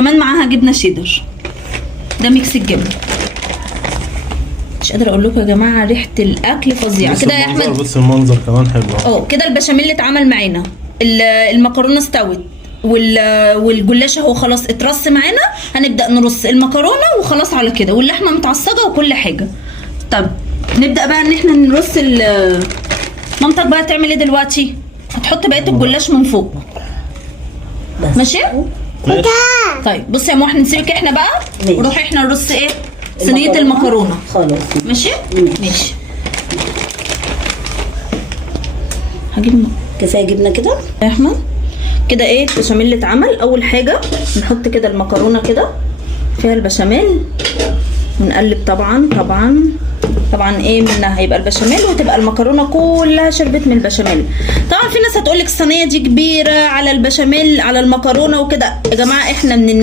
وكمان معاها جبنه شيدر. ده ميكس الجبن. مش قادره اقول لكم يا جماعه ريحه الاكل فظيعه كده يا احمد. بس المنظر كمان حلو. كده البشاميل اتعمل معانا، المكرونه استوت، والجلاش اهو خلاص اترص معانا. هنبدا نرص المكرونه وخلاص على كده، واللحمه متعصجه وكل حاجه. طب نبدا بقى ان احنا نرص. مامتك بقى تعمل ايه دلوقتي؟ هتحط بقيه الجلاش من فوق. ماشي. طيب بصي يا ماما، احنا نسيبك احنا بقى ونروح احنا نرص ايه؟ صينيه المكرونه. خلاص ماشي. ماشي. هجيب كفايه جبنه كده يا احمد. كده ايه البشاميل اللي اتعمل. اول حاجه نحط كده المكرونه كده فيها البشاميل ونقلب. طبعا ايه منها هيبقى البشاميل وتبقى المكرونه كلها شربت من البشاميل. طبعا في ناس هتقولك الصينيه دي كبيره على البشاميل على المكرونه وكده. يا جماعه احنا من الناس